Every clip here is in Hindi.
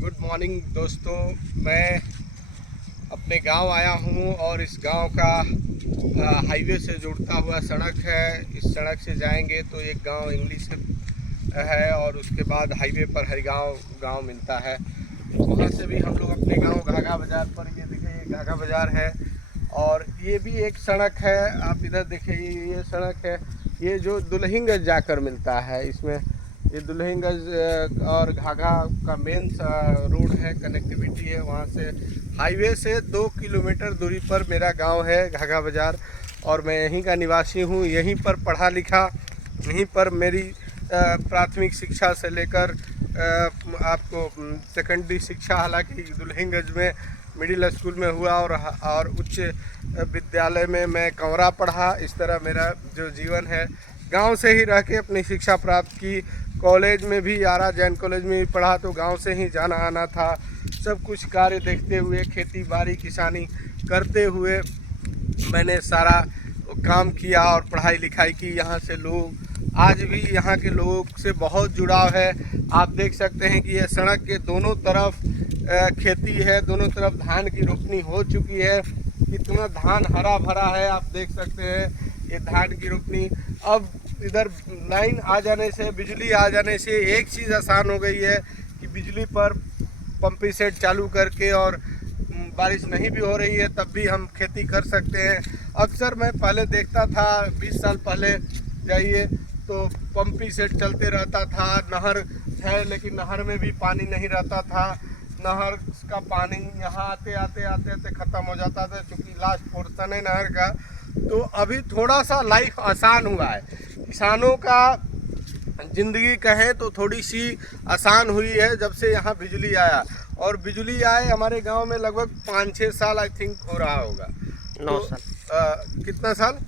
गुड मॉर्निंग दोस्तों। मैं अपने गांव आया हूं और इस गांव का हाईवे से जुड़ता हुआ सड़क है। इस सड़क से जाएंगे तो एक गांव इंग्लिश है और उसके बाद हाईवे पर हरिगांव गांव मिलता है। वहां से भी हम लोग अपने गांव घाघा बाज़ार पर, ये देखिए घाघा बाज़ार है और ये भी एक सड़क है। आप इधर देखिए ये सड़क है, ये जो दुल्हिनगंज जाकर मिलता है। इसमें ये दुल्हिनगंज और घाघा का मेन रोड है, कनेक्टिविटी है। वहाँ से हाईवे से 2 किलोमीटर दूरी पर मेरा गांव है घाघा बाज़ार और मैं यहीं का निवासी हूँ। यहीं पर पढ़ा लिखा, यहीं पर मेरी प्राथमिक शिक्षा से लेकर आपको सेकेंडरी शिक्षा, हालांकि दुल्हिनगंज में मिडिल स्कूल में हुआ और उच्च विद्यालय में मैं कंवरा पढ़ा। इस तरह मेरा जो जीवन है, गांव से ही रह के अपनी शिक्षा प्राप्त की। कॉलेज में भी आरा जैन कॉलेज में भी पढ़ा तो गांव से ही जाना आना था। सब कुछ कार्य देखते हुए, खेती बाड़ी किसानी करते हुए मैंने सारा काम किया और पढ़ाई लिखाई की। यहाँ से लोग आज भी यहाँ के लोगों से बहुत जुड़ाव है। आप देख सकते हैं कि ये सड़क के दोनों तरफ खेती है, दोनों तरफ धान की रोपनी हो चुकी है। कितना धान हरा भरा है आप देख सकते हैं। ये धान की रोपनी, अब इधर लाइन आ जाने से, बिजली आ जाने से एक चीज़ आसान हो गई है कि बिजली पर पंपिंग सेट चालू करके, और बारिश नहीं भी हो रही है तब भी हम खेती कर सकते हैं। अक्सर मैं पहले देखता था, 20 साल पहले जाइए तो पंपिंग सेट चलते रहता था। नहर है लेकिन नहर में भी पानी नहीं रहता था। नहर का पानी यहाँ आते आते ख़त्म हो जाता था, क्योंकि लास्ट पोर्शन है नहर का। तो अभी थोड़ा सा लाइफ आसान हुआ है, किसानों का ज़िंदगी कहें तो थोड़ी सी आसान हुई है जब से यहाँ बिजली आया। और बिजली आए हमारे गांव में लगभग 5-6 साल आई थिंक हो रहा होगा। 9 तो, साल कितना साल?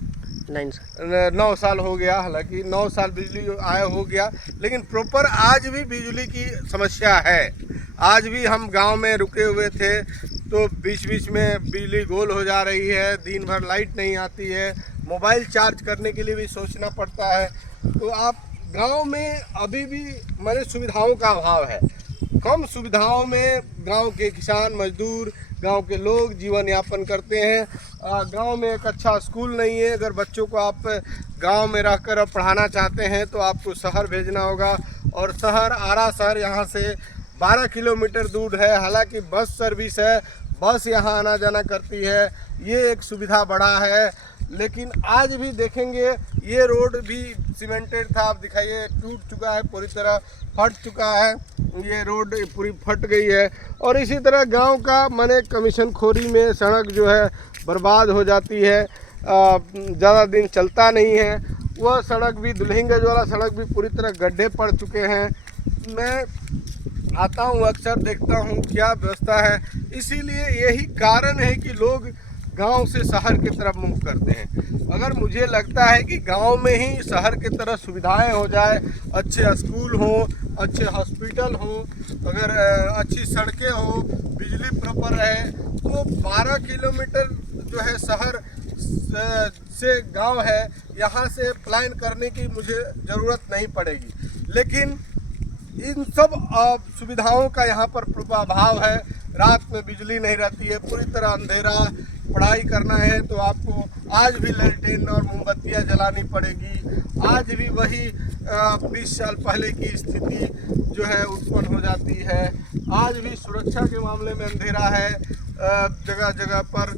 9 साल हो गया। हालांकि 9 साल बिजली आया हो गया, लेकिन प्रॉपर आज भी बिजली की समस्या है। आज भी हम गांव में रुके हुए थे तो बीच बीच में बिजली गोल हो जा रही है, दिन भर लाइट नहीं आती है, मोबाइल चार्ज करने के लिए भी सोचना पड़ता है। तो आप गांव में अभी भी मेरे सुविधाओं का अभाव है। कम सुविधाओं में गांव के किसान मजदूर, गांव के लोग जीवन यापन करते हैं। गांव में एक अच्छा स्कूल नहीं है। अगर बच्चों को आप गांव में रहकर पढ़ाना चाहते हैं तो आपको शहर भेजना होगा, और शहर, आरा शहर यहाँ से 12 किलोमीटर दूर है। हालांकि बस सर्विस है, बस यहाँ आना जाना करती है, ये एक सुविधा बढ़ा है। लेकिन आज भी देखेंगे ये रोड भी सीमेंटेड था, आप दिखाइए टूट चुका है, पूरी तरह फट चुका है। ये रोड पूरी फट गई है। और इसी तरह गांव का माने कमीशन खोरी में सड़क जो है बर्बाद हो जाती है, ज़्यादा दिन चलता नहीं है। वह सड़क भी, दुल्हिनगंज वाला सड़क भी पूरी तरह गड्ढे पड़ चुके हैं। मैं आता हूँ, अक्सर देखता हूँ क्या व्यवस्था है। इसीलिए यही कारण है कि लोग गांव से शहर की तरफ मुँह करते हैं। अगर मुझे लगता है कि गांव में ही शहर की तरह सुविधाएं हो जाए, अच्छे स्कूल हो, अच्छे हॉस्पिटल हो, अगर अच्छी सड़कें हो, बिजली प्रॉपर रहे, तो 12 किलोमीटर जो है शहर से गांव है, यहाँ से प्लान करने की मुझे ज़रूरत नहीं पड़ेगी। लेकिन इन सब सुविधाओं का यहाँ पर अभाव है। रात में बिजली नहीं रहती है, पूरी तरह अंधेरा। पढ़ाई करना है तो आपको आज भी लैलटेन और मोमबत्तियाँ जलानी पड़ेगी। आज भी वही 20 साल पहले की स्थिति जो है उत्पन्न हो जाती है। आज भी सुरक्षा के मामले में अंधेरा है। जगह जगह पर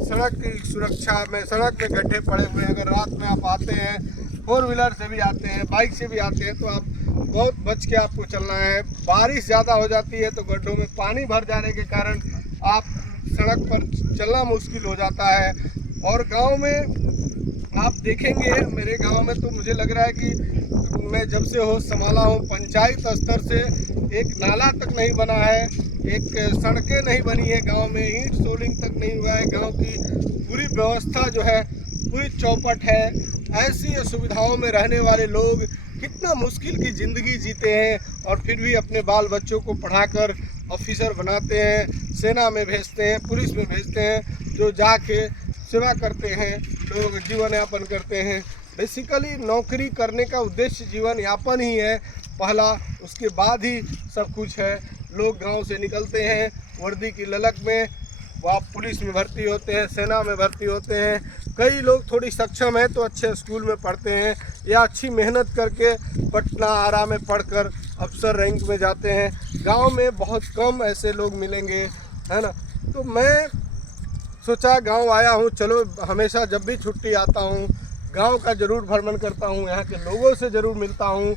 सड़क की सुरक्षा में, सड़क में गड्ढे पड़े हुए हैं। अगर रात में आप आते हैं, 4 व्हीलर से भी आते हैं, बाइक से भी आते हैं, तो आप बहुत बच के आपको चलना है। बारिश ज़्यादा हो जाती है तो गड्ढों में पानी भर जाने के कारण आप सड़क पर चलना मुश्किल हो जाता है। और गांव में आप देखेंगे, मेरे गांव में तो मुझे लग रहा है कि मैं जब से होश संभाला हूँ, पंचायत स्तर से एक नाला तक नहीं बना है, एक सड़कें नहीं बनी है गांव में, ईंट सोलिंग तक नहीं हुआ है। गांव की पूरी व्यवस्था जो है पूरी चौपट है। ऐसी सुविधाओं में रहने वाले लोग कितना मुश्किल की ज़िंदगी जीते हैं, और फिर भी अपने बाल बच्चों को पढ़ाकर ऑफिसर बनाते हैं, सेना में भेजते हैं, पुलिस में भेजते हैं, जो जाके सेवा करते हैं, लोग जीवन यापन करते हैं। बेसिकली नौकरी करने का उद्देश्य जीवन यापन ही है पहला, उसके बाद ही सब कुछ है। लोग गांव से निकलते हैं वर्दी की ललक में, वो पुलिस में भर्ती होते हैं, सेना में भर्ती होते हैं। कई लोग थोड़ी सक्षम है तो अच्छे स्कूल में पढ़ते हैं या अच्छी मेहनत करके पटना आरा में पढ़कर अफसर रैंक में जाते हैं। गांव में बहुत कम ऐसे लोग मिलेंगे, है ना। तो मैं सोचा गांव आया हूं, चलो हमेशा जब भी छुट्टी आता हूं गांव का ज़रूर भ्रमण करता हूं, यहाँ के लोगों से ज़रूर मिलता हूं।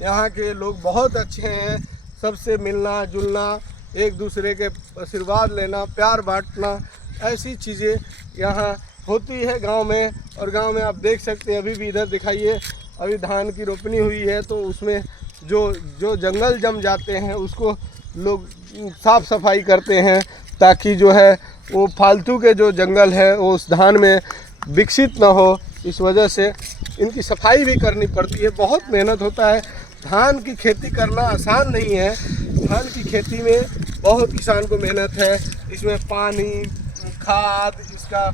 यहाँ के लोग बहुत अच्छे हैं, सबसे मिलना जुलना, एक दूसरे के आशीर्वाद लेना, प्यार बांटना, ऐसी चीज़ें यहाँ होती है गांव में। और गांव में आप देख सकते हैं, अभी भी इधर दिखाइए, अभी धान की रोपनी हुई है तो उसमें जो जंगल जम जाते हैं उसको लोग साफ़ सफाई करते हैं ताकि जो है वो फालतू के जो जंगल है वो उस धान में विकसित ना हो। इस वजह से इनकी सफाई भी करनी पड़ती है, बहुत मेहनत होता है। धान की खेती करना आसान नहीं है, धान की खेती में बहुत किसान को मेहनत है। इसमें पानी, खाद, इसका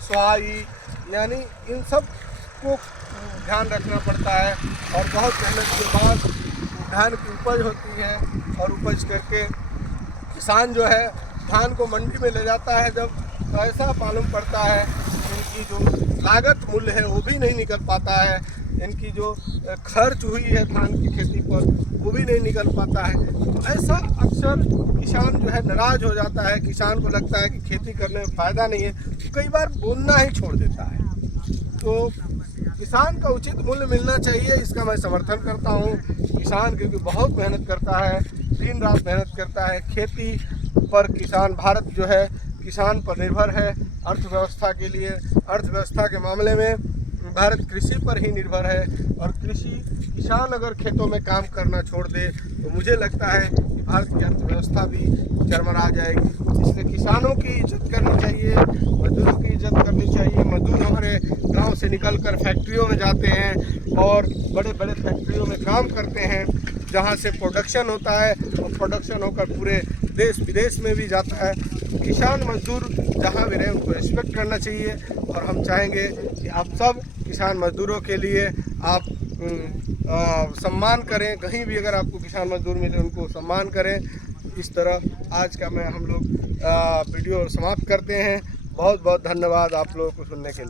सुहाई, यानी इन सब को ध्यान रखना पड़ता है और बहुत मेहनत के बाद धान की उपज होती है। और उपज करके किसान जो है धान को मंडी में ले जाता है जब, तो ऐसा मालूम पड़ता है इनकी जो लागत मूल्य है वो भी नहीं निकल पाता है, इनकी जो खर्च हुई है धान की खेती पर वो भी नहीं निकल पाता है। तो ऐसा अक्सर किसान जो है नाराज़ हो जाता है, किसान को लगता है कि खेती करने में फ़ायदा नहीं है, तो कई बार बोलना ही छोड़ देता है। तो किसान का उचित मूल्य मिलना चाहिए, इसका मैं समर्थन करता हूँ। किसान क्योंकि बहुत मेहनत करता है, दिन रात मेहनत करता है, खेती पर किसान, भारत जो है किसान पर निर्भर है अर्थव्यवस्था के लिए। अर्थव्यवस्था के मामले में भारत कृषि पर ही निर्भर है और किसान अगर खेतों में काम करना छोड़ दे तो मुझे लगता है कि भारत की अर्थव्यवस्था भी चरमरा जाएगी। इसलिए किसानों की इज्जत करनी चाहिए, मजदूरों की इज्जत करनी चाहिए। मजदूर हमारे गांव से निकलकर फैक्ट्रियों में जाते हैं और बड़े बड़े फैक्ट्रियों में काम करते हैं जहां से प्रोडक्शन होता है और प्रोडक्शन होकर पूरे देश विदेश में भी जाता है। किसान मजदूर जहां भी रहे उनको रिस्पेक्ट करना चाहिए और हम चाहेंगे कि आप सब किसान मजदूरों के लिए आप सम्मान करें। कहीं भी अगर आपको किसान मजदूर मिले उनको सम्मान करें। इस तरह आज का हम लोग वीडियो समाप्त करते हैं। बहुत बहुत धन्यवाद आप लोगों को सुनने के लिए।